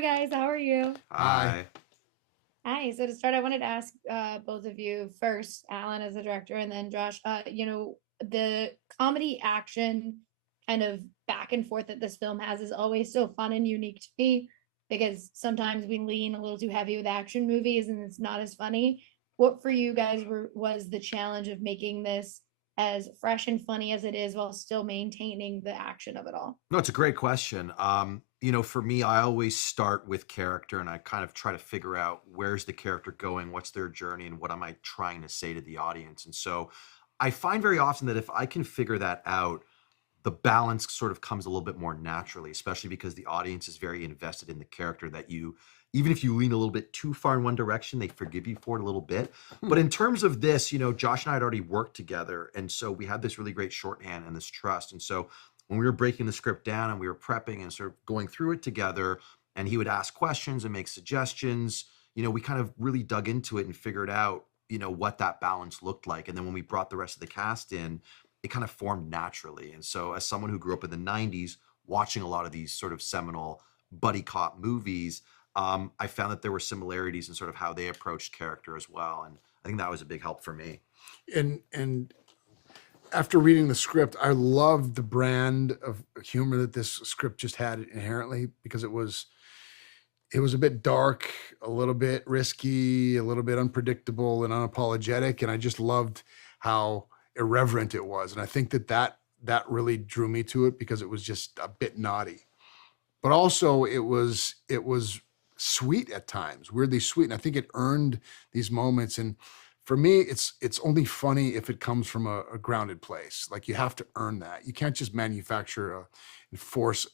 Hi guys, how are you? Hi. Hi. Hi. So to start, I wanted to ask both of you first, Alan as a director, and then Josh. The comedy action kind of back and forth that this film has is always so fun and unique to me because sometimes we lean a little too heavy with action movies and it's not as funny. What for you guys was the challenge of making this as fresh and funny as it is while still maintaining the action of it all? No, it's a great question. For me, I always start with character and I kind of try to figure out where's the character going, what's their journey, and what am I trying to say to the audience. And so I find very often that if I can figure that out, the balance sort of comes a little bit more naturally, especially because the audience is very invested in the character that even if you lean a little bit too far in one direction, they forgive you for it a little bit. But in terms of this, Josh and I had already worked together. And so we had this really great shorthand and this trust. And so when we were breaking the script down and we were prepping and sort of going through it together, and he would ask questions and make suggestions, we kind of really dug into it and figured out, what that balance looked like. And then when we brought the rest of the cast in, it kind of formed naturally. And so, as someone who grew up in the 90s, watching a lot of these sort of seminal buddy cop movies, I found that there were similarities in sort of how they approached character as well. And I think that was a big help for me. And after reading the script, I loved the brand of humor that this script just had inherently because it was a bit dark, a little bit risky, a little bit unpredictable and unapologetic, and I just loved how irreverent it was. And I think that really drew me to it because it was just a bit naughty. But also it was sweet at times, weirdly sweet. And I think it earned these moments. And for me, it's only funny if it comes from a grounded place. Like you have to earn that. You can't just manufacture and force.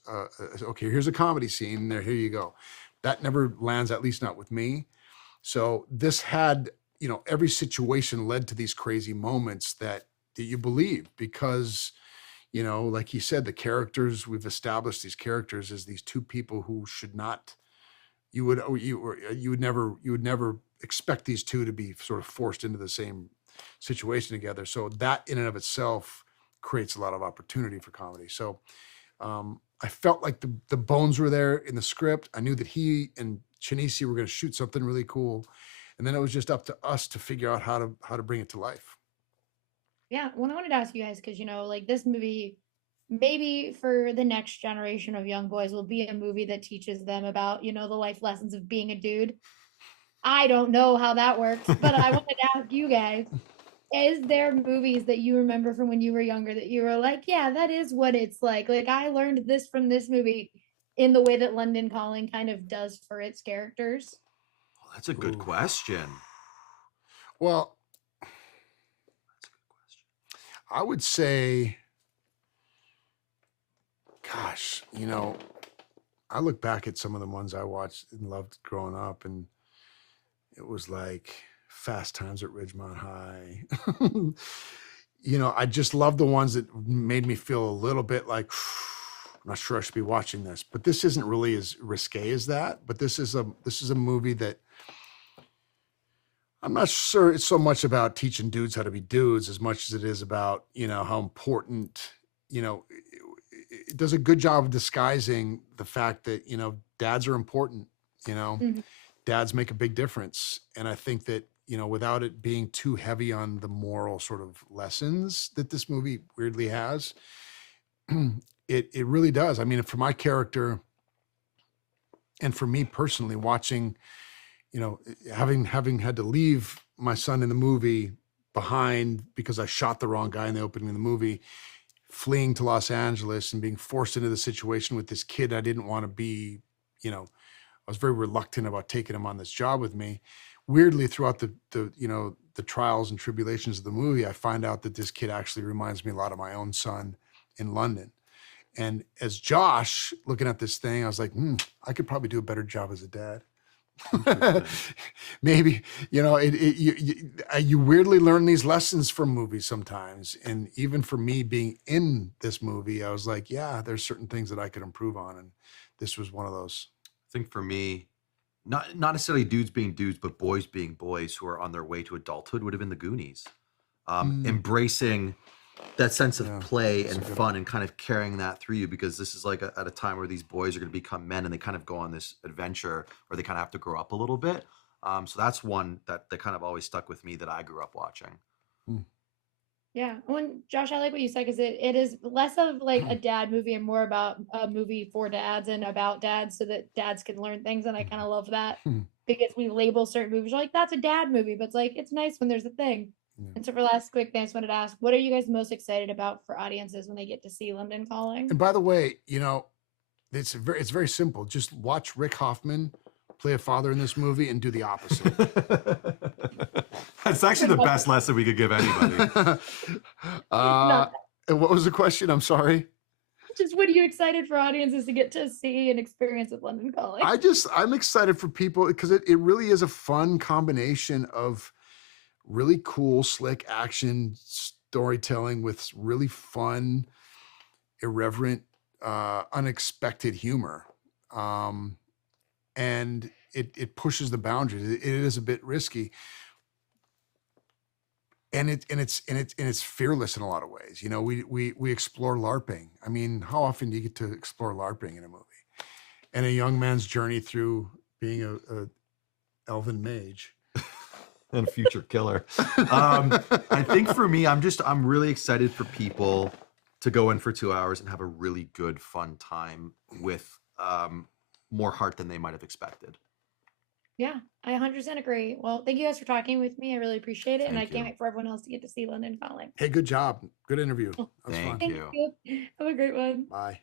Okay, here's a comedy scene. There, here you go. That never lands, at least not with me. So this had, every situation led to these crazy moments that you believe because, like he said, the characters we've established these characters as these two people who should not. You would never expect these two to be sort of forced into the same situation together. So that in and of itself creates a lot of opportunity for comedy. So I felt like the bones were there in the script. I knew that he and Chinisi were going to shoot something really cool, and then it was just up to us to figure out how to bring it to life. Yeah, well, I wanted to ask you guys because like this movie, maybe for the next generation of young boys, will be a movie that teaches them about the life lessons of being a dude. I don't know how that works, but I wanted to ask you guys: is there movies that you remember from when you were younger that you were like, yeah, that is what it's like? Like I learned this from this movie in the way that London Calling kind of does for its characters. Well, that's a good Ooh. question. Well, That's a good question. I would say, gosh, I look back at some of the ones I watched and loved growing up, and it was like Fast Times at Ridgemont High. I just love the ones that made me feel a little bit like I'm not sure I should be watching this, but this isn't really as risque as that. But this is a movie that I'm not sure it's so much about teaching dudes how to be dudes as much as it is about how important it does a good job of disguising the fact that dads are important. You know, Mhm. dads make a big difference. And I think that, without it being too heavy on the moral sort of lessons that this movie weirdly has, it really does. I mean, for my character and for me personally, watching, having had to leave my son in the movie behind because I shot the wrong guy in the opening of the movie, fleeing to Los Angeles and being forced into the situation with this kid I didn't want to be, I was very reluctant about taking him on this job with me. Weirdly, throughout the trials and tribulations of the movie, I find out that this kid actually reminds me a lot of my own son in London. And as Josh looking at this thing, I was like, I could probably do a better job as a dad. Interesting. Maybe you weirdly learn these lessons from movies sometimes, and even for me being in this movie, I was like, yeah, there's certain things that I could improve on, and this was one of those. I think for me, not necessarily dudes being dudes, but boys being boys who are on their way to adulthood would have been the Goonies. Mm. Embracing that sense of Yeah, play that's a and good fun and kind of carrying that through you, because this is like at a time where these boys are going to become men and they kind of go on this adventure where they kind of have to grow up a little bit. So that's one that kind of always stuck with me that I grew up watching. one. Yeah. When Josh, I like what you said because it is less of like a dad movie and more about a movie for dads and about dads so that dads can learn things. And I kind of love that Hmm. because we label certain movies like that's a dad movie, but it's like it's nice when there's a thing. Yeah. And so for last quick thing, I just wanted to ask, what are you guys most excited about for audiences when they get to see London Calling? And by the way, it's very simple. Just watch Rick Hoffman play a father in this movie and do the opposite. That's actually the best lesson we could give anybody. And what was the question? I'm sorry. Just what are you excited for audiences to get to see and experience with London Calling? I'm excited for people because it really is a fun combination of really cool, slick action storytelling with really fun, irreverent, unexpected humor. And it pushes the boundaries. It is a bit risky. And it's fearless in a lot of ways. We explore LARPing. I mean, how often do you get to explore LARPing in a movie? And a young man's journey through being a elven mage and future killer. I think for me, I'm really excited for people to go in for 2 hours and have a really good, fun time with more heart than they might have expected. Yeah, I 100% agree. Well, thank you guys for talking with me. I really appreciate it. And I Thank can't you. wait for everyone else to get to see London Calling. Hey, good job. Good interview. That was fun. Thank Thank you. Have a great one. Bye.